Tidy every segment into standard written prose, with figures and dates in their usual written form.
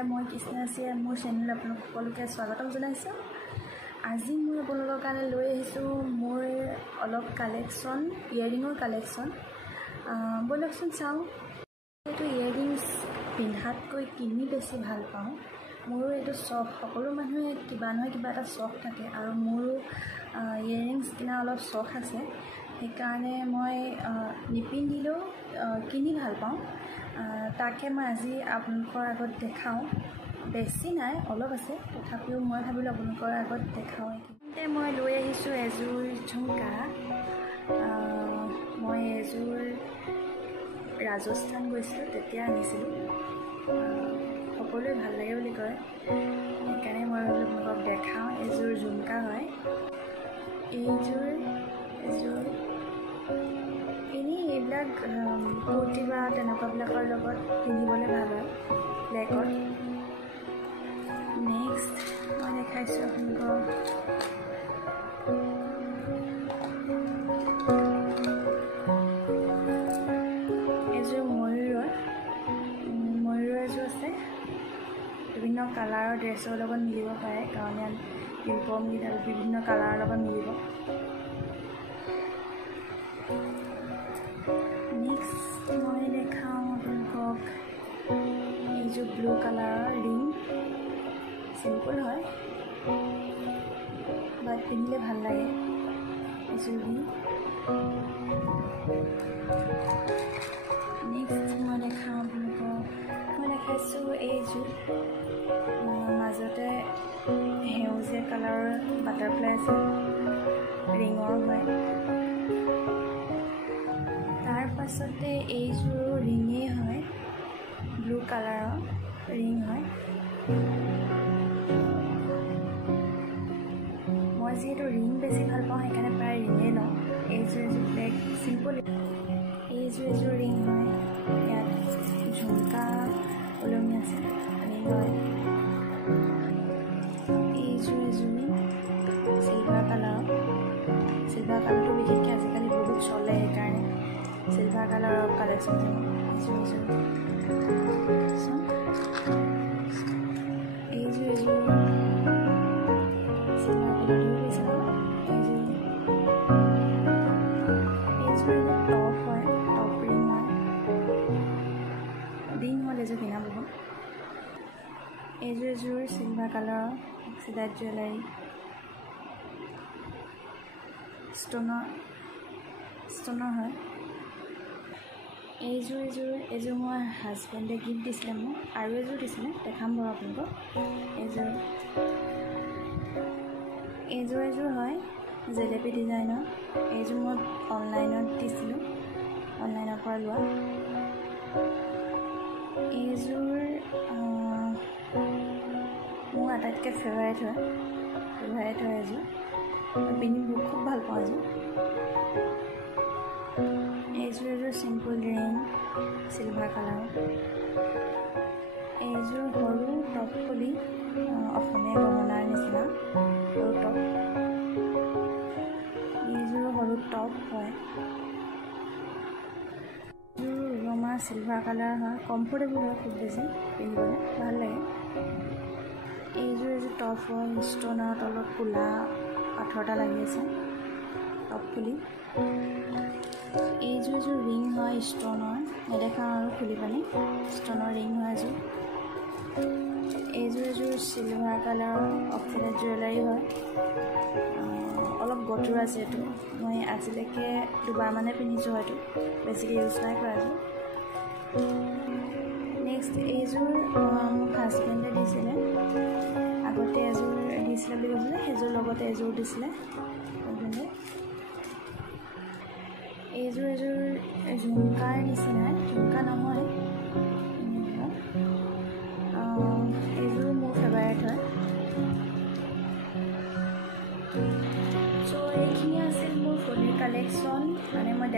নমস্কাৰ, মই কৃষ্ণাচিয়ে মোৰ চেনেল আপোনালোক সকলোকে স্বাগতম জনাইছোঁ। আজি মই আপোনালোকৰ কাৰণে লৈ আহিছোঁ মোৰ অলপ কালেকশ্যন, ইয়েৰিঙৰ কালেকশ্যন। ব'লকচোন চাওঁ। এইটো ইয়েৰিংছ পিন্ধাতকৈ কিনি বেছি ভাল পাওঁ। মোৰো এইটো চখ, সকলো মানুহে কিবা নহয় কিবা এটা চখ থাকে আৰু মোৰো ইয়েৰিংছ কিনা অলপ চখ আছে। সেইকাৰণে মই নিপিন্ধিলেও কিনি ভাল পাওঁ। তাকে মই আজি আপোনালোকৰ আগত দেখাওঁ। বেছি নাই, অলপ আছে, তথাপিও মই ভাবিলোঁ আপোনালোকৰ আগত দেখাওঁ। এইখিনিতে মই লৈ আহিছোঁ এযোৰ ঝুমকা। মই এযোৰ ৰাজস্থান গৈছিলোঁ, তেতিয়া আনিছিলোঁ। সকলোৱে ভাল লাগে বুলি কয়, সেইকাৰণে মই ভাবিলোঁ আপোনালোকক দেখাওঁ। এযোৰ ঝুমকা হয়। এযোৰ এনেই এইবিলাক কুৰ্তি বা তেনেকুৱাবিলাকৰ লগত পিন্ধিবলৈ ভাল হয়, ব্লেকত। নেক্সট মই দেখাইছোঁ আপোনালোকক এযোৰ ময়ূৰৰ এযোৰ আছে। বিভিন্ন কালাৰৰ ড্ৰেছৰ লগত মিলিব পাৰে, কাৰণ ইয়াত ইউনিফৰ্মকেইটা বিভিন্ন কালাৰৰ লগত মিলিব। নেক্সট মই দেখাওঁ আপোনালোকক এইযোৰ ব্লু কালাৰৰ ৰিং। চিম্পল হয়, বাট পিন্ধিলে ভাল লাগে এইযোৰ ৰিং। নেক্সট মই দেখাওঁ আপোনালোকক, মই দেখাইছোঁ এইযোৰ মাজতে সেউজীয়া কালাৰৰ বাটাৰফ্লাই আছে, ৰিঙৰ হয়। তাৰ পাছতে এইযোৰো ৰিঙেই হয়, ব্লু কালাৰৰ ৰিং হয়। মই যিহেতু ৰিং বেছি ভাল পাওঁ, সেইকাৰণে প্ৰায় ৰিঙেই লওঁ। এইযোৰ ব্লেক চিম্পল। এইযোৰ ৰিং হয়, ইয়াত ঝুমকা ওলমি আছে, ৰিং হয়। এইযোৰ চিলভাৰ কালাৰটো বিশেষকৈ আজিকালি বহুত চলে, সেইকাৰণে চিলভাৰ কালাৰৰ কালেকশ্যন এইযোৰ চিলভাৰ কালাৰটো বেছি ভাল। এইযোৰ টপ হয়, টপ ৰিং হয়। ৰিং হ'ল এইযোৰ কিনা বহুত। এইযোৰ চিলভাৰ কালাৰৰ অক্সিডাইজ জুৱেলাৰী, ষ্টনৰ হয়। এইযোৰ মোৰ হাজবেণ্ডে গিফ্ট দিছিলে মোক, আৰু এযোৰ দিছিলে, দেখাম বাৰু আপোনালোকক। এইযোৰ হয় জেলেপি ডিজাইনৰ। এইযোৰ মই অনলাইনত দিছিলোঁ, অনলাইনৰ পৰা লোৱা। এইযোৰ মোৰ আটাইতকৈ ফেভাৰেট হয় এযোৰ। পিন্ধি খুব ভাল পাওঁ এইযোৰ চিম্পল ৰিং, চিলভাৰ কালাৰ। এইযোৰ সৰু টপ খুলি, অসমীয়া গহনাৰ নিচিনা সৰু টপ। এইযোৰ সৰু টপ হয়। এইযোৰ ৰঙা চিলভাৰ কালাৰ হয়, কমফৰ্টেবল হয়, খুব বেছি পিন্ধিবলৈ ভাল লাগে। এইযোৰ টপ হয়, ষ্টনৰ তলত ক'লা পাথৰ এটা লাগি আছে, টপ খুলি। এইযোৰ ৰিং হয় ষ্টনৰ, নেদেখাওঁ আৰু খুলি পানি, ষ্টনৰ ৰিং হয় এইযোৰ চিলভাৰ কালাৰৰ অক্সিডাইজ জুৱেলাৰী হয়। অলপ গধুৰ আছে এইটো, মই আজিলৈকে দুবাৰমানে পিন্ধিছোঁ, হয়তো বেছিকৈ ইউজ নাই কৰা এযোৰ। নেক্সট এইযোৰ মোক হাজবেণ্ডে দিছিলে, আগতে এযোৰ দিছিলে বুলি কৈছিলে, সেইযোৰ লগতে এযোৰ দিছিলে হাজবেণ্ডে। এইযোৰ ঝুমকাৰ নিচিনা, ঝুমকা নহয়, এইযোৰ মোৰ ফেভাৰেট হয়। চ' এইখিনি আছিল মোৰ ফুলিৰ কালেকশ্যন, মানে মই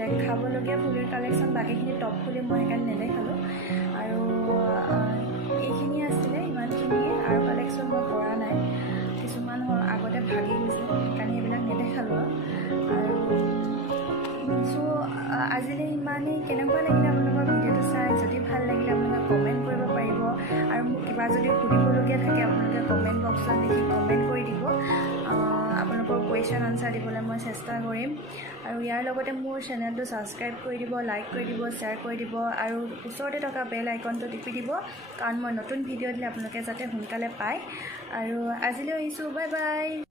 দেখাবলগীয়া ফুলিৰ কালেকশ্যন। বাকীখিনি টপ ফুলি মই সেইকাৰণে নেদেখালোঁ, আৰু এইখিনি আছিলে, ইমানখিনিয়ে। আৰু কালেকশ্যন মই কৰা নাই, কিছুমান আগতে ভাগি গৈছে, সেইকাৰণে এইবিলাক নেদেখালোঁ। আৰু চ' আজিলৈ ইমানেই। কেনেকুৱা লাগিলে আপোনালোকৰ ভিডিঅ'টো চাই? যদি ভাল লাগিলে আপোনালোকে কমেণ্ট কৰিব পাৰিব। আৰু মোক কিবা যদি সুধিবলগীয়া থাকে আপোনালোকে কমেণ্ট বক্সত লিখি কমেণ্ট কৰি দিব আপোনালোকৰ কুৱেশ্যন আনচাৰ দিবলৈ মই চেষ্টা কৰিম আৰু ইয়াৰ লগতে মোৰ চেনেলটো ছাবস্ক্ৰাইব কৰি দিব লাইক কৰি দিব শ্বেয়াৰ কৰি দিব আৰু ওচৰতে থকা বেল আইকনটো টিপি দিব কাৰণ মই নতুন ভিডিঅ' দিলে আপোনালোকে যাতে সোনকালে পায় আৰু আজিলৈ আহিছোঁ বাই বাই